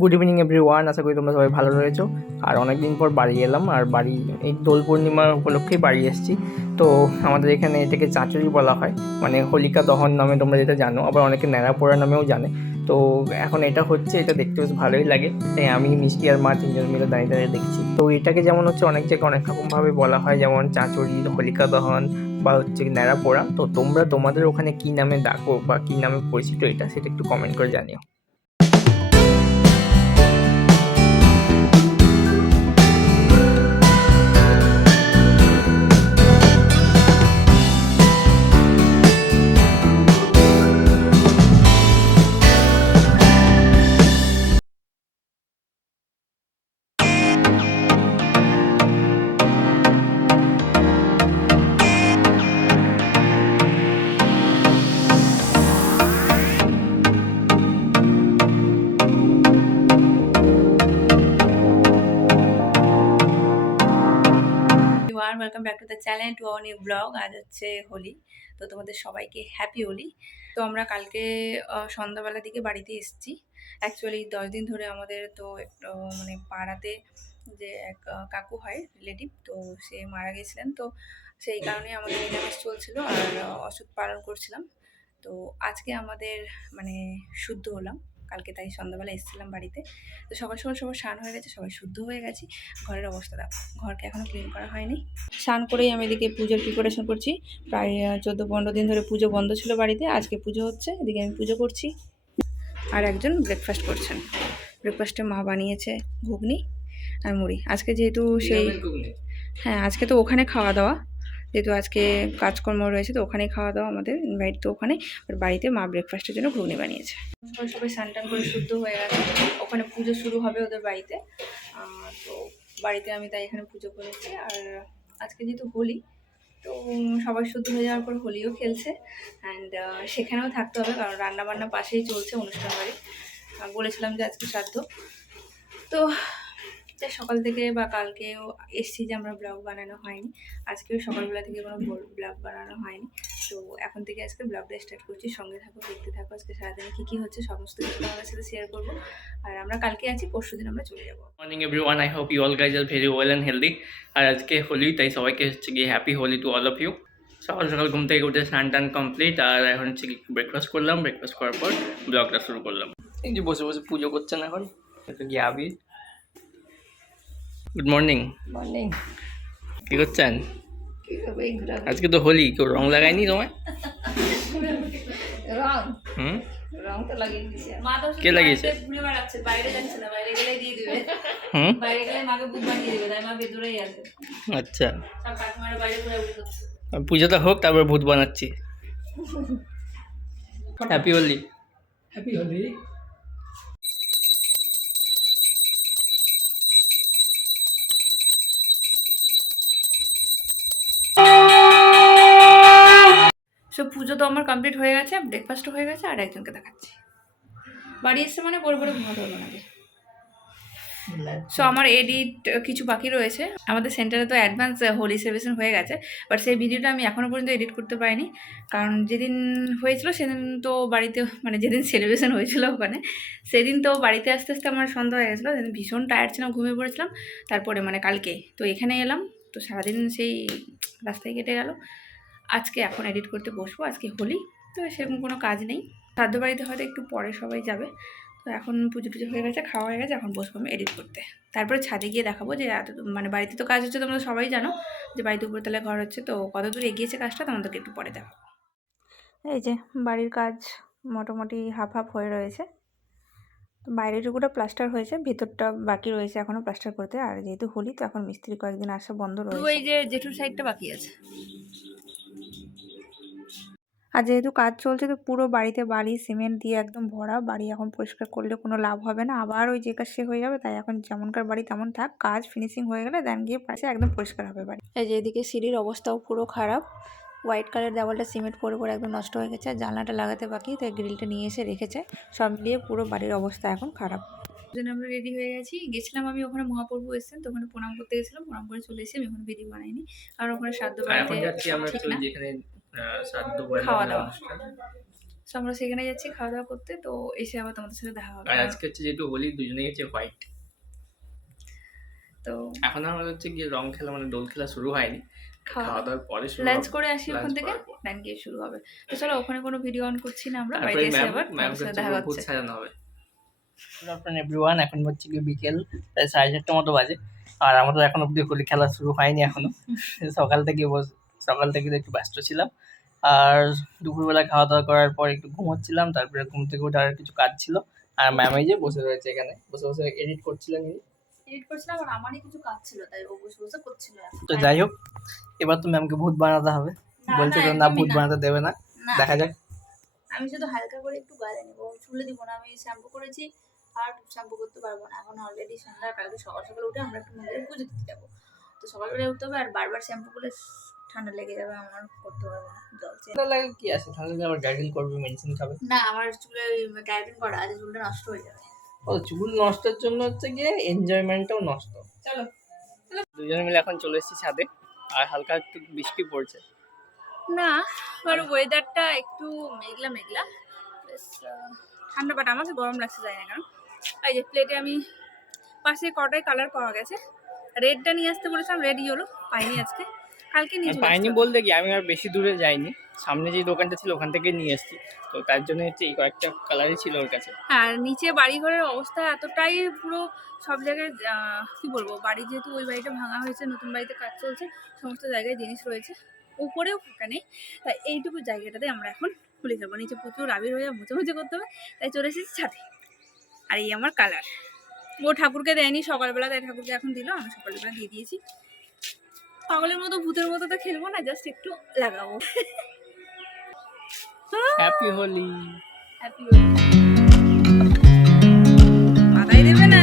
Good evening everyone, আশা করি তোমরা সবাই ভালো রয়েছো। আর অনেকদিন পর বাড়ি এলাম, আর বাড়ি এই দোল পূর্ণিমা উপলক্ষেই বাড়ি এসেছি। তো আমাদের এখানে এটাকে চাঁচুরি বলা হয়, মানে হোলিকা দহন নামে তোমরা যেটা জানো, আবার অনেকে ন্যাড়া পোড়া নামেও জানে। তো এখন এটা হচ্ছে, এটা দেখতে বেশ ভালোই লাগে। তাই আমি, মিষ্টি আর মা তিনজন মিলে দাঁড়িয়ে দাঁড়িয়ে দেখছি। তো এটাকে যেমন হচ্ছে অনেক জায়গায় অনেক রকমভাবে বলা হয়, যেমন চাঁচুরি, হোলিকা দহন বা হচ্ছে ন্যাড়া পোড়া। তো তোমরা তোমাদের ওখানে কী নামে ডাকো বা কী নামে পরিচিত এটা, সেটা একটু কমেন্ট করে জানিও। Welcome back to the channel, to our new blog. আজ হচ্ছে হোলি, তো তোমাদের সবাইকে হ্যাপি হোলি। তো আমরা কালকে সন্ধ্যাবেলার দিকে বাড়িতে এসেছি। অ্যাকচুয়ালি 10 দিন ধরে আমাদের তো মানে পাড়াতে যে এক কাকু হয় রিলেটিভ, তো সে মারা গেছিলেন। তো সেই কারণে আমাদের নিরামিষ চলছিল আর অসুখ পালন করছিলাম। তো আজকে আমাদের মানে শুদ্ধ হলাম কালকে, তাই সন্ধ্যাবেলা এসেছিলাম বাড়িতে। তো সকাল সকাল সবার স্নান হয়ে গেছে, সবাই শুদ্ধ হয়ে গেছি। ঘরের অবস্থা দেখো, ঘরকে এখনও ক্লিন করা হয়নি। স্নান করেই আমি এদিকে পুজোর প্রিপারেশন করছি। প্রায় 14-15 দিন ধরে পুজো বন্ধ ছিল বাড়িতে, আজকে পুজো হচ্ছে, এদিকে আমি পুজো করছি। আর একজন ব্রেকফাস্ট করছেন। ব্রেকফাস্টে মা বানিয়েছে ঘুগনি আর মুড়ি। আজকে যেহেতু সেই, হ্যাঁ আজকে তো ওখানে খাওয়া দাওয়া, যেহেতু আজকে কাজকর্ম রয়েছে তো ওখানেই খাওয়া দাওয়া, আমাদের ইনভাইট তো ওখানে। আর বাড়িতে মা ব্রেকফাস্টের জন্য ঘুগনি বানিয়েছে। সবাই স্নান টান করে শুদ্ধ হয়ে গেছে, ওখানে পুজো শুরু হবে ওদের বাড়িতে। তো বাড়িতে আমি তাই এখানে পুজো করেছি। আর আজকে যেহেতু হোলি, তো সবাই শুদ্ধ হয়ে যাওয়ার পর হোলিও খেলছে। অ্যান্ড সেখানেও থাকতে হবে, কারণ রান্নাবান্না পাশেই চলছে অনুষ্ঠান বাড়ি। বলেছিলাম যে আজকে শ্রাদ্ধ। তো সকাল থেকে বা কালকেও এসছি যে আমরা ব্লগ বানানো হয়নি, আজকেও সকালবেলা থেকে কোনো ব্লগ বানানো হয়নি। তো এখন থেকে আজকে ব্লগটা স্টার্ট করছি, সঙ্গে থাকো, দেখতে থাকো। আজকে সারাদিনে কী কী হচ্ছে সমস্ত কিছু তোমাদের সাথে শেয়ার করবো। আর আমরা কালকে আছি, পরশু দিন আমরা চলে যাবো। Morning everyone, I hope you all guys are very well and healthy. আর আজকে হোলি, তাই সবাইকে হচ্ছে গিয়ে happy Holi to all of you. সকাল সকাল ঘুম থেকে উঠে স্নান টান কমপ্লিট, আর এখন হচ্ছে কি ব্রেকফাস্ট করলাম। ব্রেকফাস্ট করার পর ব্লগটা শুরু করলাম। এই যে বসে বসে পুজো করছেন এখন, এটা কি আবির। Good morning. মর্নিং। কী করছেন? আজকে তো হোলি, কেউ রং লাগায়নি তোমায়? রং? হুম, রং তো লাগিয়ে দিয়েছে। মা তো কে লাগিয়েছে? ঘুরে বেড়াচ্ছে, বাইরে যাচ্ছে না, বাইরে গেলেই দিয়ে দিবে। হুম, বাইরে গেলে মাকে বুক বানিয়ে দিবে, তাই মা ভেতরেই আছে। আচ্ছা, সব কাকিমারা বাইরে ঘোরাঘুরি করছে। পুজোটা হোক, তারপর ভূত বানাচ্ছি। Happy Holi. Happy Holi. So পুজো তো আমার কমপ্লিট হয়ে গেছে, ব্রেকফাস্টও হয়ে গেছে। আর একজনকে দেখাচ্ছি, বাড়ি এসছে মানে পরে পরে ঘুমাতে হলো নাকি। সো আমার এডিট কিছু বাকি রয়েছে। আমাদের সেন্টারে তো অ্যাডভান্স হোলি সেলিব্রেশন হয়ে গেছে, বাট সেই ভিডিওটা আমি এখনও পর্যন্ত এডিট করতে পারিনি। কারণ যেদিন হয়েছিল সেদিন তো বাড়িতে, মানে যেদিন সেলিব্রেশন হয়েছিল ওখানে, সেদিন তো বাড়িতে আস্তে আস্তে আমার সন্ধ্যা হয়ে গেছিলো। সেদিন ভীষণ টায়ার্ড ছিলাম, ঘুমিয়ে পড়েছিলাম। তারপরে মানে কালকে তো এখানে এলাম, তো সারাদিন সেই রাস্তায় কেটে গেল। আজকে এখন এডিট করতে বসবো, আজকে হোলি তো সেরকম কোনো কাজ নেই। শ্রাদ্ধ বাড়িতে হয়তো একটু পরে সবাই যাবে। তো এখন পুজো টুজো হয়ে গেছে, খাওয়া হয়ে গেছে, এখন বসবো আমি এডিট করতে। তারপরে ছাদে গিয়ে দেখাবো যে এত, মানে বাড়িতে তো কাজ হচ্ছে, তোমরা সবাই জানো যে বাড়িতে উপরতলায় ঘর হচ্ছে, তো কত দূর এগিয়েছে কাজটা তোমাদেরকে একটু পরে দেখাবো। এই যে বাড়ির কাজ মোটামুটি হাফ হাফ হয়ে রয়েছে। বাইরেটুকুটা প্লাস্টার হয়েছে, ভেতরটা বাকি রয়েছে এখনও প্লাস্টার করতে। আর যেহেতু হোলি, তো এখন মিস্ত্রি কয়েকদিন আসা বন্ধ রয়েছে। এই যে জেঠুর সাইডটা বাকি আছে। আর যেহেতু কাজ চলছে, তো পুরো বাড়িতে বালি সিমেন্ট দিয়ে একদম ভরা। বাড়ি এখন পরিষ্কার করলে কোনো লাভ হবে না, আবার ওই যে কাজ সে হয়ে যাবে। তাই এখন যেমনকার বাড়ি তেমন থাক, কাজ ফিনিশিং হয়ে গেলে দেন গিয়ে পাশে একদম পরিষ্কার হবে বাড়ি। এই যে এদিকে সিঁড়ির অবস্থাও পুরো খারাপ, হোয়াইট কালার দেওয়ালটা সিমেন্ট পরে পরে একদম নষ্ট হয়ে গেছে। আর জানলাটা লাগাতে বাকি, তাই গ্রিলটা নিয়ে এসে রেখেছে। সব মিলিয়ে পুরো বাড়ির অবস্থা এখন খারাপ। জন্য আমরা রেডি হয়ে গেছি, গেছিলাম আমি ওখানে, মহাপ্রভু এসেছেন তো ওখানে প্রণাম করতে গেছিলাম, প্রণাম করে চলে এসে আমি এখন ভিডিও বানাইনি। আর ওখানে শ্রাদ্ধ বাড়িতে ঠিক না, খাওয়া দাওয়া তো আমরা সেখানে যাচ্ছি খাওয়া দাওয়া করতে, তো এসে আবার তোমাদের সাথে দেখা হবে। আর আজকে হচ্ছে যেহেতু হোলি, দুজনেই হচ্ছে হোয়াইট। তো এখন আমাদের হচ্ছে গিয়ে রং খেলা মানে দোল খেলা শুরু হয়নি, খাওয়া দাওয়ার পরে শুরু লাঞ্চ হবে। করে আসি ওখান Lunch থেকে, করার পর। দেন গিয়ে শুরু হবে। তো চলো ওখানে কোনো ভিডিও অন করছি না, আমরা তারপরে বাড়িতে এসে ম্যাম আবার তোমাদের সাথে দেখা ভূত হচ্ছে। সাজানো হবে। গুড আফটারনুন এভরিওয়ান, এখন হচ্ছে কি বিকেল প্রায় 4:30 মতো বাজে। আর আমাদের এখন অব্দি হোলি খেলা শুরু হয়নি এখনো। সকাল থেকে একটু ব্যস্ত ছিলাম। আর দুপুরবেলা খাওয়া দাওয়া করার পর একটু ঘুমোচ্ছিলাম, তারপরে ঘুম থেকে উঠে আর কিছু কাজ ছিল। আর ম্যাম এই যে বসে রয়েছে এখানে, বসে বসে এডিট করছিলেন। এডিট করছিলাম আর আমারই কিছু কাজ ছিল, তাই ও বসে বসে করছিল। তো যাই হোক, এবার তো ম্যামকে ভূত বানাতে হবে। বলছে তো না, ভূত বানাতে দেবে না, দেখা যাক। আমি শুধু হালকা করে একটু গালে নেবো, চুলে দিব না। আমি শ্যাম্পু করেছি আর শ্যাম্পু করতে পারবো না, এখন অলরেডি সন্ধ্যা। কালকে সকাল সকাল উঠে আমরা একটু মন্দিরে পুজো দিতে যাবো, তো সকালবেলা উঠতে হবে। আর বারবার শ্যাম্পু করলে ঠান্ডা লেগে যাবে, আমার করতে পারবো না। জল চেয়ে ঠান্ডা লাগে কি আছে, ঠান্ডা লাগলে আবার গার্গল করবে, মেডিসিন খাবে। না, আমার চুলে ক্যারাটিন করা আছে, চুলটা নষ্ট হয়ে যাবে। ও চুল নষ্টের জন্য হচ্ছে গিয়ে এনজয়মেন্টটাও নষ্ট। চলো দুজনে মিলে এখন চলে এসেছি ছাদে, আর হালকা একটু বৃষ্টি পড়ছে। না, আর ওয়েদারটা একটু মেঘলা মেঘলা, বেশ ঠান্ডা, বাট আমাকে গরম লাগছে, যায় না কারণ এই যে প্লেটে আমি পাশে কটাই কালার পাওয়া গেছে। রেডটা নিয়ে আসতে বলেছিলাম, রেড ইয়েলো পাইনি আজকে, কালকে নিয়ে চলে পাইনি আসতে হবে। বলতে কি, আমি আর বেশি দূরে যাইনি, সামনে যে দোকানটা ছিল ওখান থেকে নিয়ে এসেছি। তো তার জন্য হচ্ছে এই কয়েকটা কালারই ছিল ওর কাছে। আর নিচে বাড়িঘরের অবস্থা এতটাই পুরো সব জায়গায় কি বলবো, বাড়ি যেহেতু ওই বাড়িটা ভাঙা হয়েছে, নতুন বাড়িতে কাজ চলছে, সমস্ত জায়গায় জিনিস রয়েছে, উপরেও ফাঁকা নেই। তাই এইটুকু জায়গাটাতে আমরা এখন খুলে যাবো। নিচে প্রচুর আবির হয়ে মুছে করতে হবে, তাই চলে এসেছি ছাদে। আর এই আমার কালার, ও ঠাকুরকে দেয়নি সকালবেলা, তাই ঠাকুরকে এখন দিল, আমি সকালবেলা দিয়ে দিয়েছি। পাগলের মতো ভূতের মতো তো খেলবো না, জাস্ট একটু লাগাবো। হ্যাপি হোলি। হ্যাপি হোলি। মাথায় দেবে না,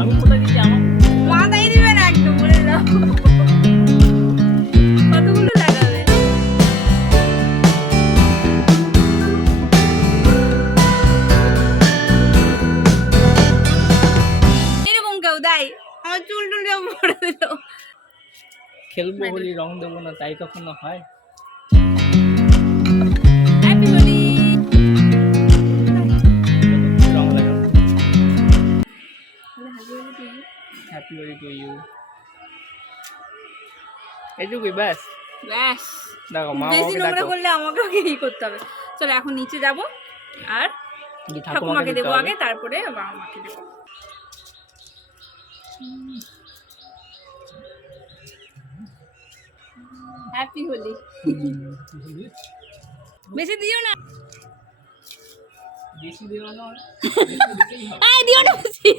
আমি কোথায় দিচ্ছি, আমার মাথায় দিবে না, একদম বলে দাও কতগুলো লাগাবে। এরকম কেউ দেয়, আমার চুল টুল সব পড়ে দিল। খেলবো হোলি, রং দেবো না, তাই কখনো হয়? হ্যাপি হোলি। রং লাগাবো। Happy Holi to you. এইটুকুই ব্যাস। ব্যাস, দেখো মা বেশি বাবাকে নোংরা ডাকো, করলে আমাকে ই করতে হবে। চলো এখন নিচে যাব, আর গিয়ে ঠাকুমাকে ঠাকুমাকে দেবো দিতে আগে, হবে। তারপরে বাবা মাকে দেবো। হ্যাপি হোলি। বেশি দিও না, বেশি দেবো না, আই দিও না বেশি।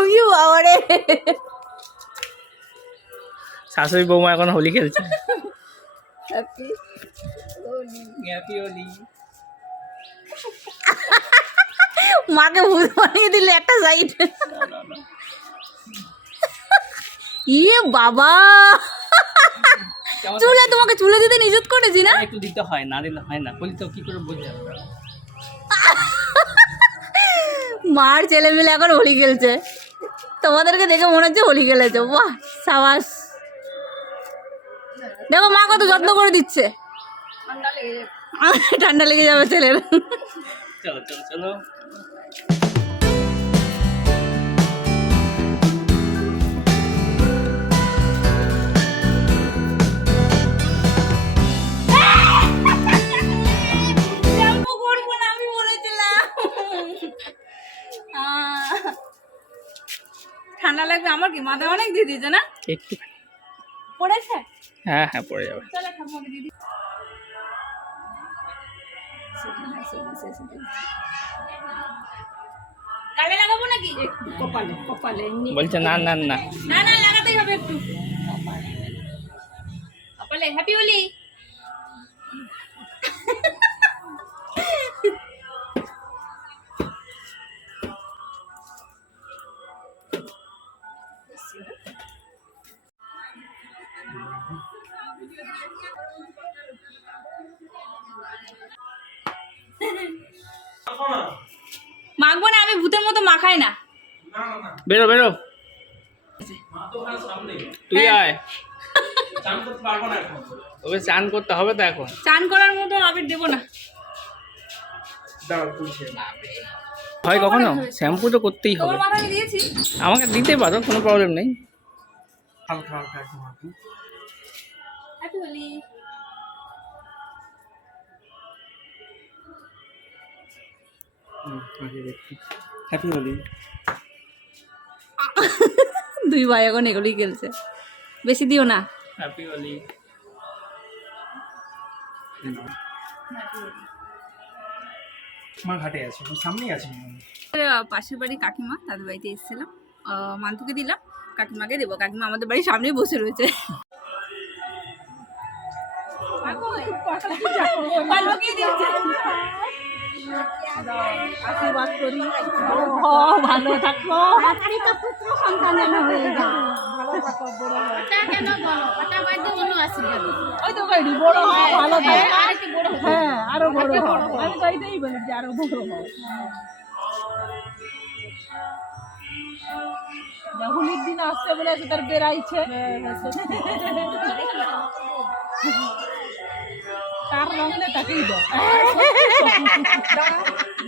ওই বাবারে, শাশুড়ি বৌমা এখন হোলি খেলছে। হ্যাপি হোলি। হ্যাপি হোলি। মাকে ভূত বানিয়ে দিলে একটা সাইড। ইয়ে বাবা, চুলে তোমাকে চুলে দিতে নিষেধ করেছি না? একটু দিতে হয়, না দিলে হয় না। হোলি তো কি করে বোঝা? মার ছেলে মিলে এখন হোলি খেলছে, তোমাদেরকে দেখে মনে হচ্ছে হোলি খেলেছে। বাহ, সাবাস। দেখো মা কত যত্ন করে দিচ্ছে, ঠান্ডা লেগে যাবে ছেলের। চলো চলো চলো। ঠান্ডা লাগবে আমার, কি মাথা অনেক দিয়ে দিয়েছে না? একটু, পড়েছে? হ্যাঁ হ্যাঁ পড়ে যাবে। চলো ঠাকুমাকে দিয়ে দিই। গালে লাগাবো নাকি? কপালে, কপালে বলছে না না না, না না, লাগাতেই হবে একটু কপালে। হ্যাপি হোলি। মাখবো না, আমি ভূতের মতো মাখাই না। বেরো বেরো। তুই আয়, ওকে চান করতে হবে তো এখন। চান করার মতো আবির দেবো না। হয় কখনো শ্যাম্পু তো করতেই হবে। তোমার মাথায় আমি দিয়েছি। আমাকে দিতে পারো, কোনো প্রবলেম নেই। হ্যাপি হোলি। হ্যাপি হোলি। দুই ভাই এখন এগুলোই খেলছে, বেশি দিও না। হ্যাপি হোলি। আমার ঘাটে আছে, সামনেই আছে। পাশের বাড়ি কাকিমা, তাদের বাড়িতে এসেছিলাম, মান্তুকে দিলাম, কাকিমাকে দেবো। কাকিমা আমাদের বাড়ির সামনেই বসে রয়েছে। আশীর্বাদ করি, ভালো থাকো, পুত্র সন্তান যেন হয়ে যায়, ভালো থাকো, বড় হয়। কেন বলো, ওটা বাইতে বলো আশীর্বাদ। ওই তো কইনি বড় হয়, ভালো থাকে, আরেকটু বড় হয়। হ্যাঁ, আরো বড় হয়। আমি কইতেই বলি যে আরো বড় হয়। হোলির দিন আসছে বলে সে তার বেড়াইছে। তার রঙে তাকেই দাও।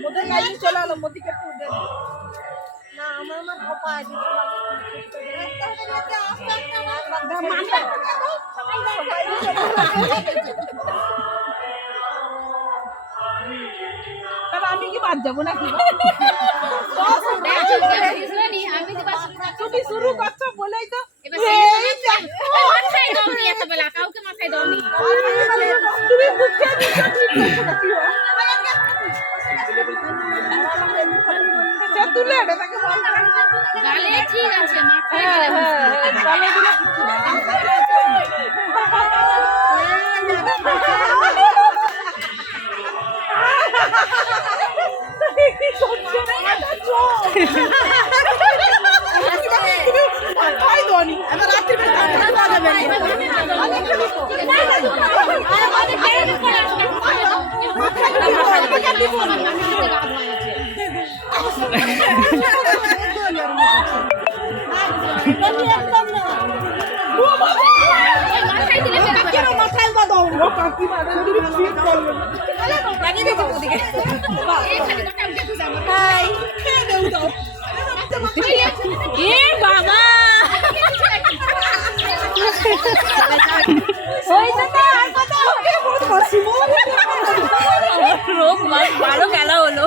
মোদের লাইনে চলে এলো, মোদিকে একটু দে। না আমার ভাপা আছে। তবে আমি কি বাদ যাবো নাকি? তুমি শুরু করছো বলেই তো মাথায় দাওনি, এত বেলা কাউকে মাথায় দাওনি। তুমি বুঝতে তুলে এটাকে গালে ঠিক আছে, মাথায় গালে দিলে বাবা ভালো খেলা হলো।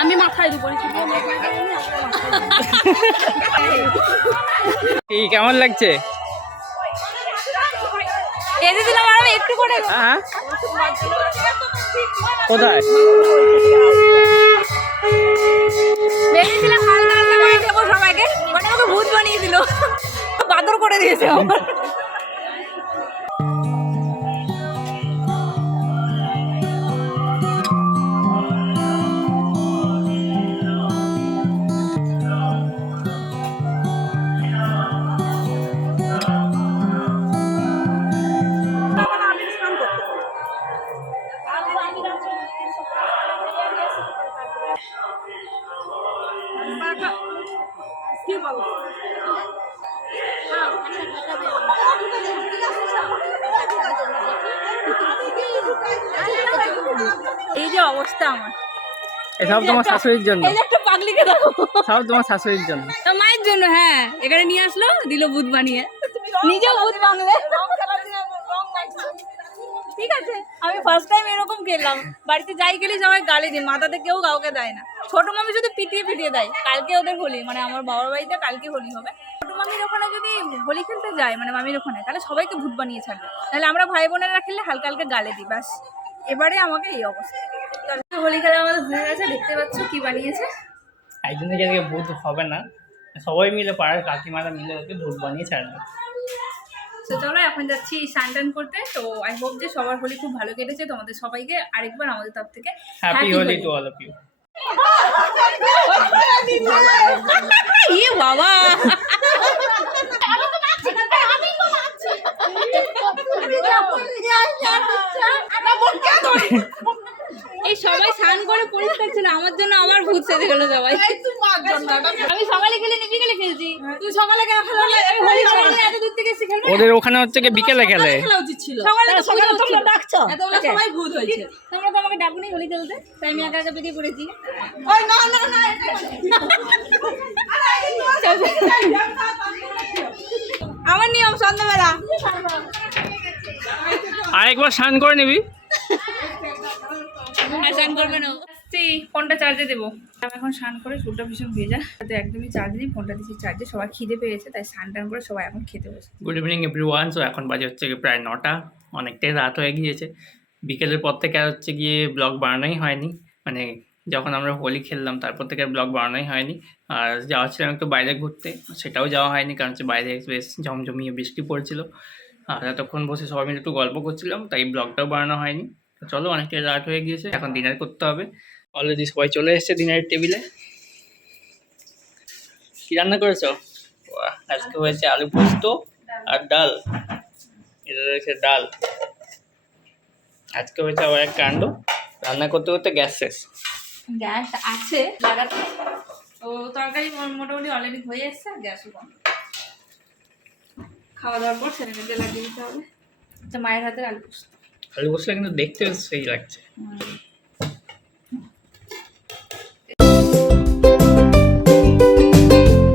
আমি মাথায় দেবো। এই কেমন লাগছে? এতে দিলাম আর একটু করে। হ্যাঁ, কোথায় ভেবেছিলাম হালকা হালকা করে দেবো সবাইকে, মানে ওকে ভূত বানিয়ে দিল, বাদর করে দিয়েছে আমার। এই যে অবস্থা আমার, এসব তোমার শাশুড়ির জন্য। এই যে একটা পাগলিকে দেখো, সব তোমার শাশুড়ির জন্য। মায়ের জন্য। হ্যাঁ, এখানে নিয়ে আসলো, দিল ভূত বানিয়ে, নিজেও ভূত বাংলে। ঠিক আছে, আমি ফার্স্ট টাইম এরকম খেললাম। বাড়িতে যাই গেলে সবাই গালি দিই, মাথাতে কেউ কাউকে দেয় না। ছোট মামি শুধু পিটিয়ে পিটিয়ে দেয়। কালকে ওদের হোলি, মানে আমার বাবার বাড়িতে কালকে হোলি হবে। ছোট মামির ওখানে যদি হোলি খেলতে যায়, মানে মামির ওখানে, তাহলে সবাইকে ভূত বানিয়ে ছাড়বে। তাহলে আমরা ভাই বোনেরা খেললে হালকা হালকা গালে দিই, ব্যাস। এবারে আমাকে এই অবস্থা। হোলি খেলা আমাদের হয়ে গেছে, দেখতে পাচ্ছ কি বানিয়েছে। একজনের যাদেরকে ভূত হবে না, সবাই মিলে পাড়ার কাকিমারা মিলে ওকে ভূত বানিয়ে ছাড়বে। তো চলো এখন যাচ্ছি স্নান টান করতে। তো আই হোপ যে সবার হোলি খুব ভালো কেটেছে। তোমাদের সবাইকে আরেকবার আমাদের তরফ থেকে happy Holi to all of you. ইয়ে বাবা, এই সবাই স্নান করে পরিষ্কার ছিল, আমার জন্য আবার ভূত সেজে গেল সবাই। আমি সকালে খেলে নি, বিকেলে খেলছি। তুই সকালে কেন খেলা? এত দূর থেকে এসে খেলবো? ওদের ওখানে হচ্ছে কি বিকেলে খেলে। খেলা উচিত ছিল। সকালে তো সকালে তোমরা ডাকছো, এতগুলো সবাই ভূত হয়েছে। তোমরা তো আমাকে ডাকুনি হোলি খেলতে, তাই আমি একা একা বেরিয়ে পড়েছি। ওই না না না, আমার নিয়ম সন্ধ্যাবেলা আরেকবার স্নান করে নিবি। স্নান করবে না, ফোনটা চার্জে দেবো। আমি এখন স্নান করে চুলটা ভীষণ ভেজা, তো একদমই চার্জ নেই, ফোনটা দিচ্ছি চার্জে। সবাই খিদে পেয়েছে, তাই স্নান টান করে সবাই এখন খেতে বসে। Good evening everyone. সো এখন বাজে হচ্ছে গিয়ে প্রায় 9টা, অনেকটাই রাত হয়ে গিয়েছে। বিকেলের পর থেকে আর হচ্ছে গিয়ে ব্লগ বানানোই হয়নি, মানে যখন আমরা হোলি খেললাম তারপর থেকে ব্লগ বানানোই হয়নি। আর যাওয়া ছিলাম একটু বাইরে ঘুরতে, সেটাও যাওয়া হয়নি, কারণ হচ্ছে বাইরে বেশ ঝমঝমিয়ে বৃষ্টি পড়ছিল। আর এতক্ষণ বসে সবাই মিলে একটু গল্প করছিলাম, তাই ব্লগটাও বানানো হয়নি। তো চলো, অনেকটাই রাত হয়ে গিয়েছে, এখন ডিনার করতে হবে। অলরেডি সবাই চলে এসেছে ডিনারের টেবিলে। কি রান্না করেছো? বাহ, আজকে হয়েছে আলু পোস্ত আর ডাল। এটা রয়েছে ডাল। আজকে হয়েছে আবার এক কাণ্ড, রান্না করতে করতে গ্যাস শেষ। গ্যাস আছে লাগাতে, তো তরকারি মোটামুটি অলরেডি হয়ে এসছে, গ্যাসও কম। খাওয়া দাওয়ার পর ছেলেমেয়েদের লাগিয়ে দিতে হবে। তো মায়ের হাতের আলু পোস্ত। আলু পোস্ত কিন্তু দেখতে বেশ সেই লাগছে।